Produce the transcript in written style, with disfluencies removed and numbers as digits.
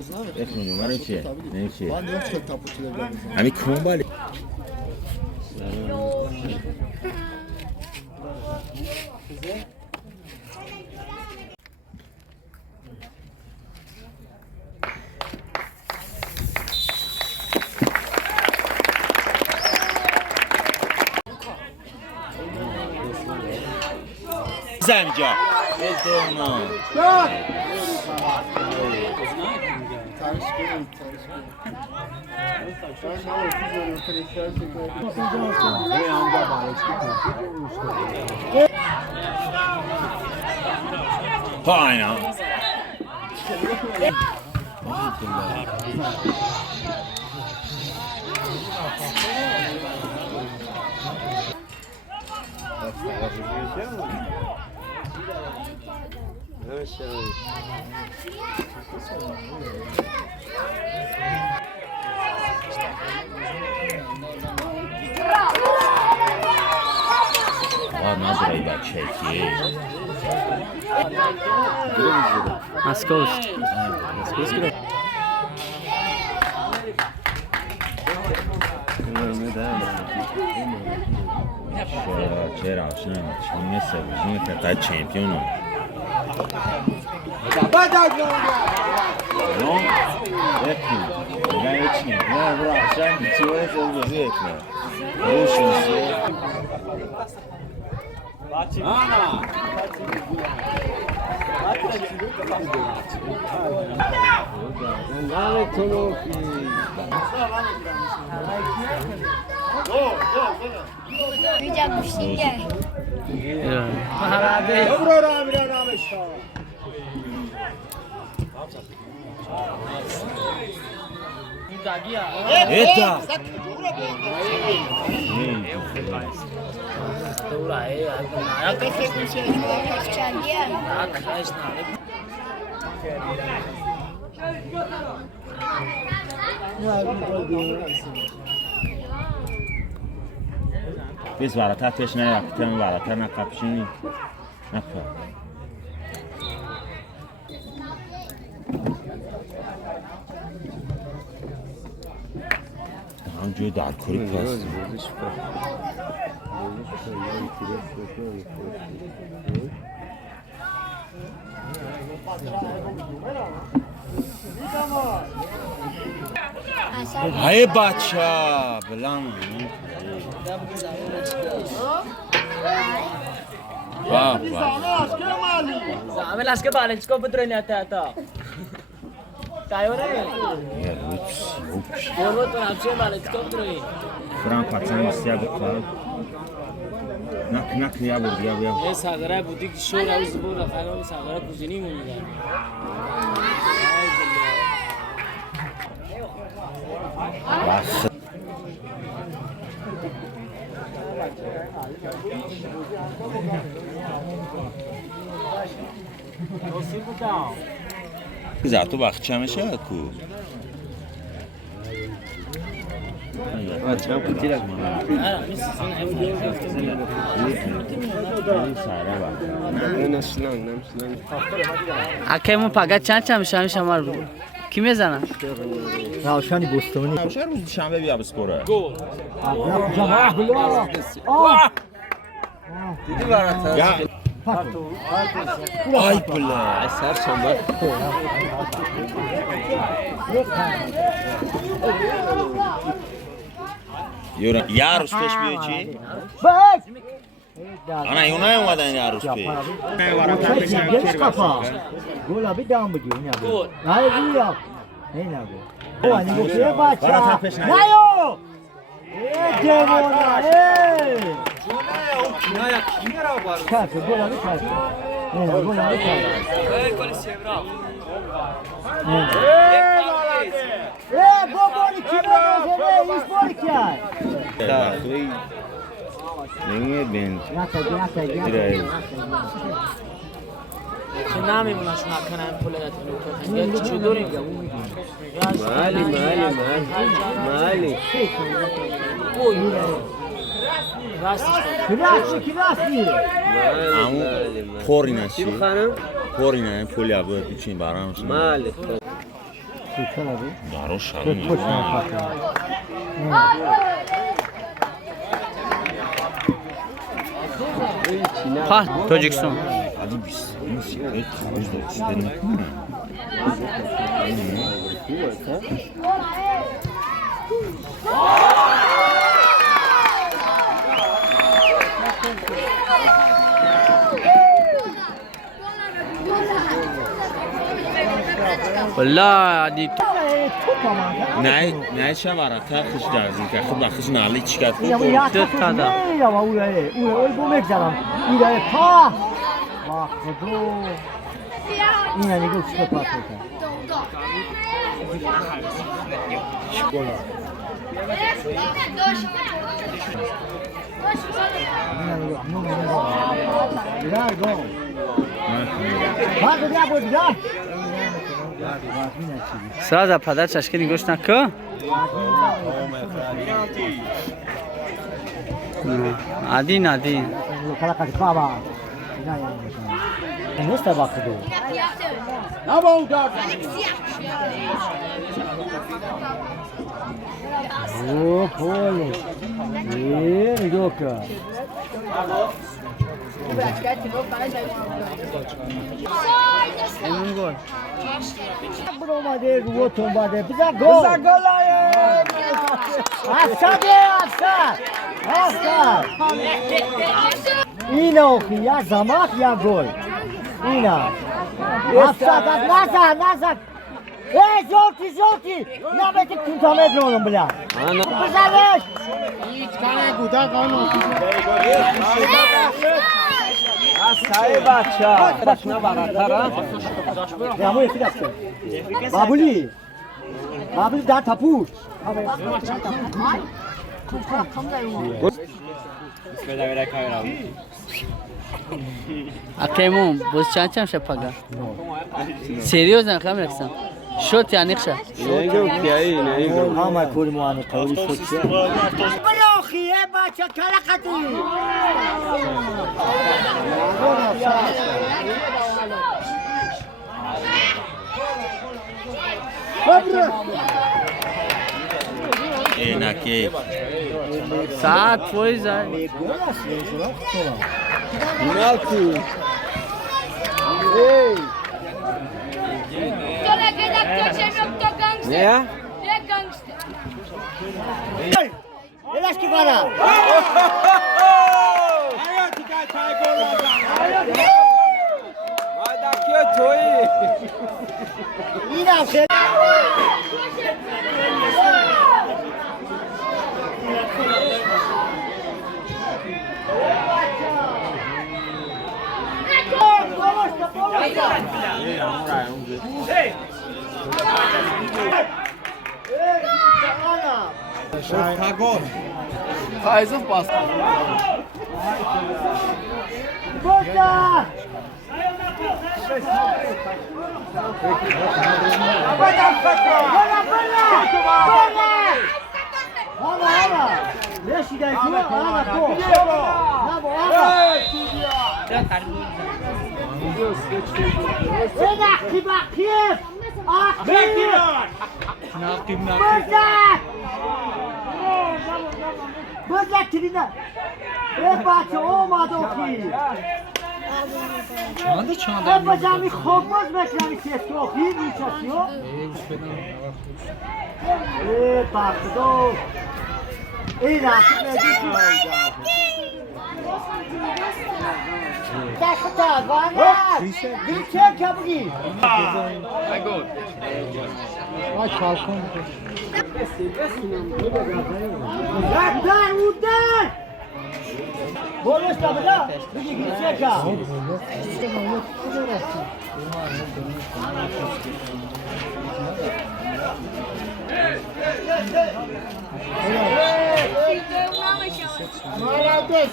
بخونی برای چیه؟ نه چیه؟ من نمی‌خوام تاپو چیزی بزنم. همین کنباله. زنجا. ادونا. Fajna. نداره بچه که مسکوس چرا چون مثل باشیم فقط چمپیون هم بکن نگه چی نه برو احشان بیچی باید سر بزی اکنه روشون سه Güzel müşteriler. Eta! Biz varata peşine yaptım, varata ne kapışını yapıyor. همجوری در کاری پس های بچه بلام عامل اسکه بالش کو بدرنی आता काय हो रे बोल तो आपसे balance को بدرنی فرام پاتن استیاب کار نک یا بود یا ये सागरा बुद्धि किशोर हाउस बोल रखा है सागरा कुछ नहीं मिलेगा بس زاتو بخچه میشه کو بچه‌ها کتی رک مانا اکیمون فقط چند شمار بود کی میزنه روشنی بوستانی چه روز شنبه بیا بسپره دیدی برات آی بله سر شنبه یه روز پیش بیایی چی؟ آنها اینا اومدن یه روز پیش گلش کپا گل آبی دام بگی گل نه بیا نه نگو او انی گفته بچه نیو جوونا او کنایا کیمرا بارو کاف گل آبی کاف گل آبی کاف گل سیبرا باباری کی بوده ایش باری کرد بخری نمیه بین چه نمیمونه شما کنم پول دادن چه دوری مالی اوی راستش کلاسی همون خوری نشی خوری نه پولی عبود بیچین برام مالی سوتر abi. براش خوش نفر. Ha, Tojikiston. Hadi biz. Nasıl ya? Biz de istedim. Vallahi adi. Ne var ta kış lazım ki خب kış nalı çıkart. Dört tane. Ya va uy bu mekzalam. İyi ta. Bak bu. İyi ne güzel patladı. Biraz go. Bak ya bu ya. Sraza padar chashkini go'sht nakko. Adi nadi. Kala kaç baba. Ne sta bakdı? Ne bu da? Oh, pole. Yok. Emin gol. Bromade ruoton bade. Biza gol. Biza gol ayı. Afsa. İna oku ya zamak ya gol. İna. Afsa nazar. Zolti. Nabeti kuntamet oğlum bula. Güzelmiş. Sahi bacha. Başına baratara. Ya bu iki dakika. Babuli da tapu. Akemo, boz chancham shapaga. Seriozan kham raksam. Shot yani khsha. Ama kurmuanı kavri şoçya. Bırakı bacha kalakati. Nakif. Saat foi za. Ne? Elaş ki bana. İyi yapsın. Faiz pas. Boca! Hala! Leşi de şu, hala bu. Bravo, hala. Akif! Akif! Boca trina! Bate olmadı o ki. Yapacağımı kopmaz beklemiş etti o ki. İyi çatıyor. Baktı o. İyi rakip edildi. Dakika var ya. Bir çek yapıyı. Ay kalkın. Yaklar udan. Bolos da bırak. Bir gidecek ha. Молодец!